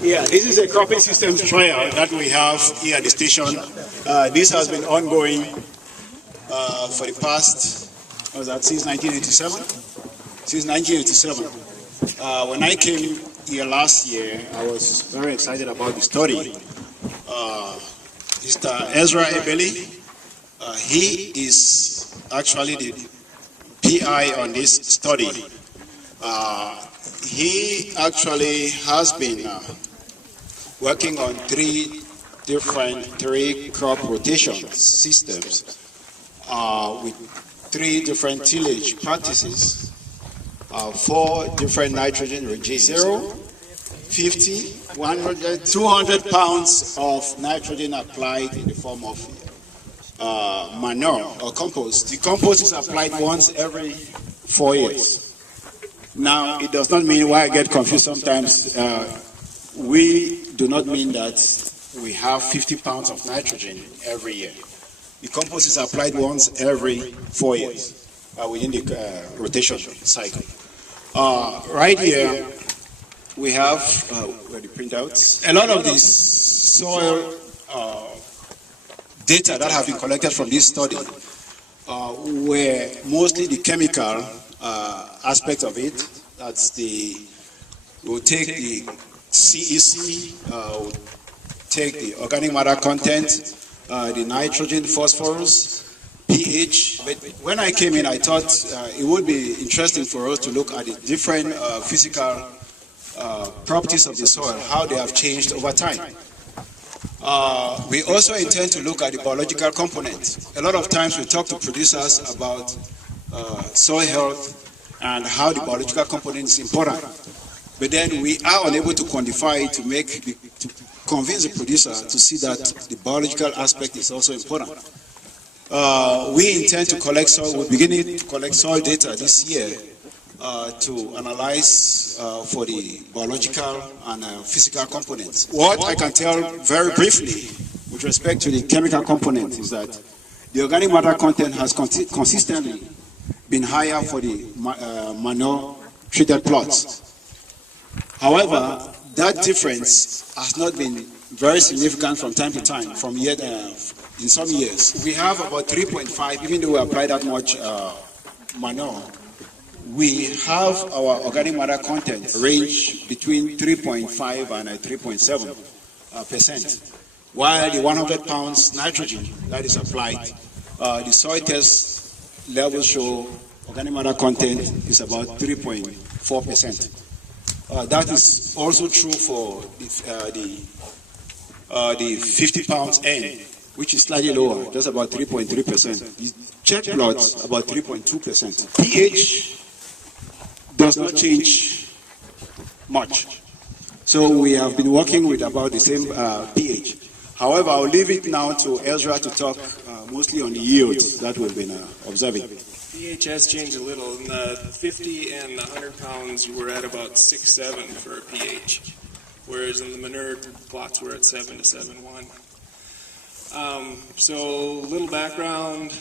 Yeah, this is a cropping systems trial that we have here at the station. This has been ongoing for the past, what was that, since 1987? Since 1987. When I came here last year, I was very excited about the study. Mr. Ezra Ebeli, he is actually the PI on this study. He actually has been working on three crop rotation systems with three different tillage practices, 4 different nitrogen regimes: 0, 50, 100, 200 pounds of nitrogen applied in the form of manure or compost. The compost is applied once every 4 years. Now, it does not mean, why I get confused sometimes, we do not mean that we have 50 pounds of nitrogen every year. The compost is applied once every 4 years within the rotation cycle. Right here, we have where the printouts. A lot of this soil data that have been collected from this study were mostly the chemical aspect of it. That's we'll take the CEC, we'll take the organic matter content, the nitrogen, phosphorus, pH. But when I came in, I thought it would be interesting for us to look at the different physical properties of the soil, how they have changed over time. We also intend to look at the biological component. A lot of times we talk to producers about soil health and how the biological component is important. But then we are unable to quantify it to convince the producer to see that the biological aspect is also important. We intend to collect soil, we're beginning to collect soil data this year to analyze for the biological and physical components. What I can tell very briefly with respect to the chemical component is that the organic matter content has consistently been higher for the manure treated plots. However, that difference has not been very significant from time to time, in some years. We have about 3.5, even though we apply that much manure, we have our organic matter content range between 3.5 and 3.7%. While the 100 pounds nitrogen that is applied, the soil test levels show organic matter content is about 3.4%. That is also true for the 50 pounds N, which is slightly lower, just about 3.3%. The check plots about 3.2%. pH does not change much. So we have been working with about the same pH. However, I'll leave it now to Ezra to talk mostly on the yields that we've been observing. pH has changed a little. In the 50 and the 100 pounds, you were at about 6.7 for pH, whereas in the manure plots we're at 7 to 7.1. So, little background.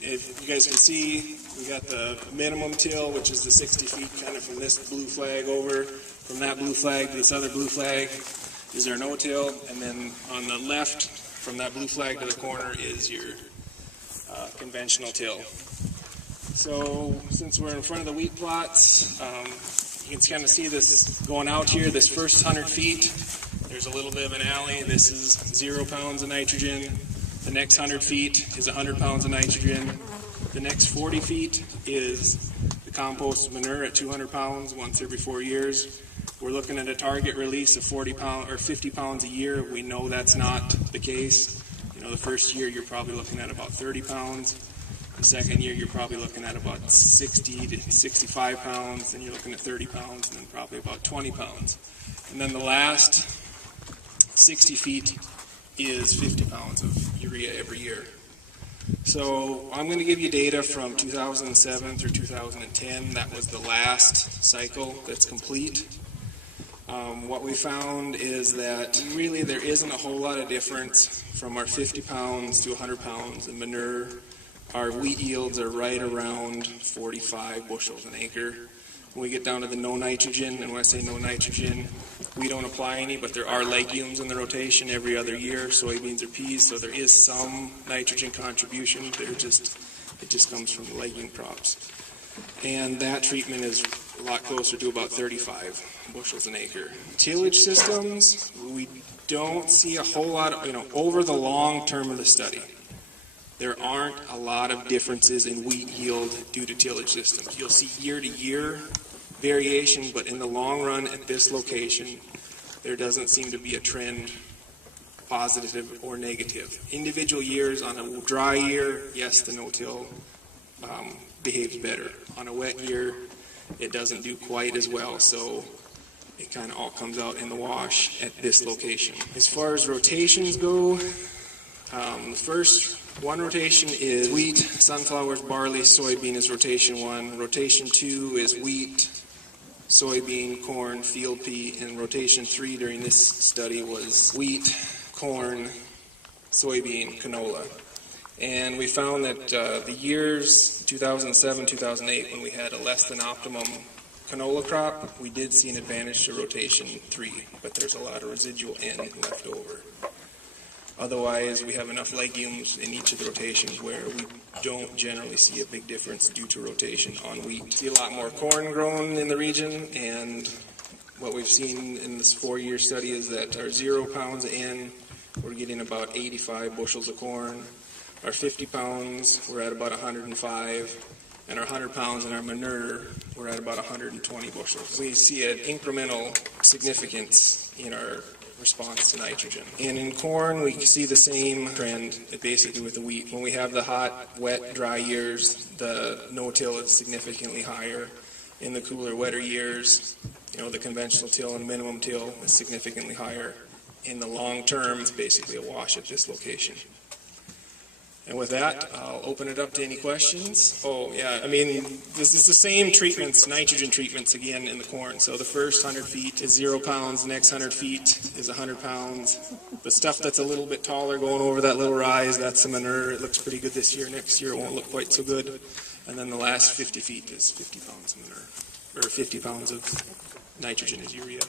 If you guys can see, we got the minimum till, which is the 60 feet, kind of from this blue flag over. From that blue flag to this other blue flag is there no till, and then on the left, from that blue flag to the corner, is your conventional till. So, since we're in front of the wheat plots, you can kind of see this going out here. This first 100 feet, there's a little bit of an alley. This is 0 pounds of nitrogen. The next 100 feet is 100 pounds of nitrogen. The next 40 feet is the compost manure at 200 pounds once every 4 years. We're looking at a target release of 40 pounds or 50 pounds a year. We know that's not the case. You know, the first year you're probably looking at about 30 pounds. The second year you're probably looking at about 60 to 65 pounds. Then you're looking at 30 pounds, and then probably about 20 pounds. And then the last 60 feet is 50 pounds of urea every year. So I'm going to give you data from 2007 through 2010. That was the last cycle that's complete. What we found is that really there isn't a whole lot of difference from our 50 pounds to 100 pounds in manure. Our wheat yields are right around 45 bushels an acre. When we get down to the no nitrogen, and when I say no nitrogen, we don't apply any, but there are legumes in the rotation every other year, soybeans or peas, so there is some nitrogen contribution. It just comes from the legume crops. And that treatment is a lot closer to about 35 bushels an acre. Tillage systems, we don't see a whole lot of, over the long term of the study, there aren't a lot of differences in wheat yield due to tillage systems. You'll see year to year variation, but in the long run at this location, there doesn't seem to be a trend, positive or negative. Individual years, on a dry year, yes, the no-till behaves better. On a wet year, it doesn't do quite as well, so it kind of all comes out in the wash at this location. As far as rotations go, the first one rotation is wheat, sunflowers, barley, soybean is rotation 1. Rotation 2 is wheat, soybean, corn, field pea, and rotation 3 during this study was wheat, corn, soybean, canola. And we found that the years 2007, 2008, when we had a less than optimum canola crop, we did see an advantage to rotation 3, but there's a lot of residual N left over. Otherwise, we have enough legumes in each of the rotations where we don't generally see a big difference due to rotation on wheat. We see a lot more corn grown in the region, and what we've seen in this 4-year study is that our 0 pounds of N, we're getting about 85 bushels of corn. Our 50 pounds, we're at about 105, and our 100 pounds in our manure, we're at about 120 bushels. We see an incremental significance in our response to nitrogen. And in corn, we see the same trend basically with the wheat. When we have the hot, wet, dry years, the no-till is significantly higher. In the cooler, wetter years, the conventional till and minimum till is significantly higher. In the long term, it's basically a wash at this location. And with that, I'll open it up to any questions. Oh, yeah, this is the same treatments, nitrogen treatments, again, in the corn. So the first 100 feet is 0 pounds, the next 100 feet is 100 pounds. The stuff that's a little bit taller going over that little rise, that's the manure. It looks pretty good this year. Next year it won't look quite so good. And then the last 50 feet is 50 pounds of manure, or 50 pounds of nitrogen as urea.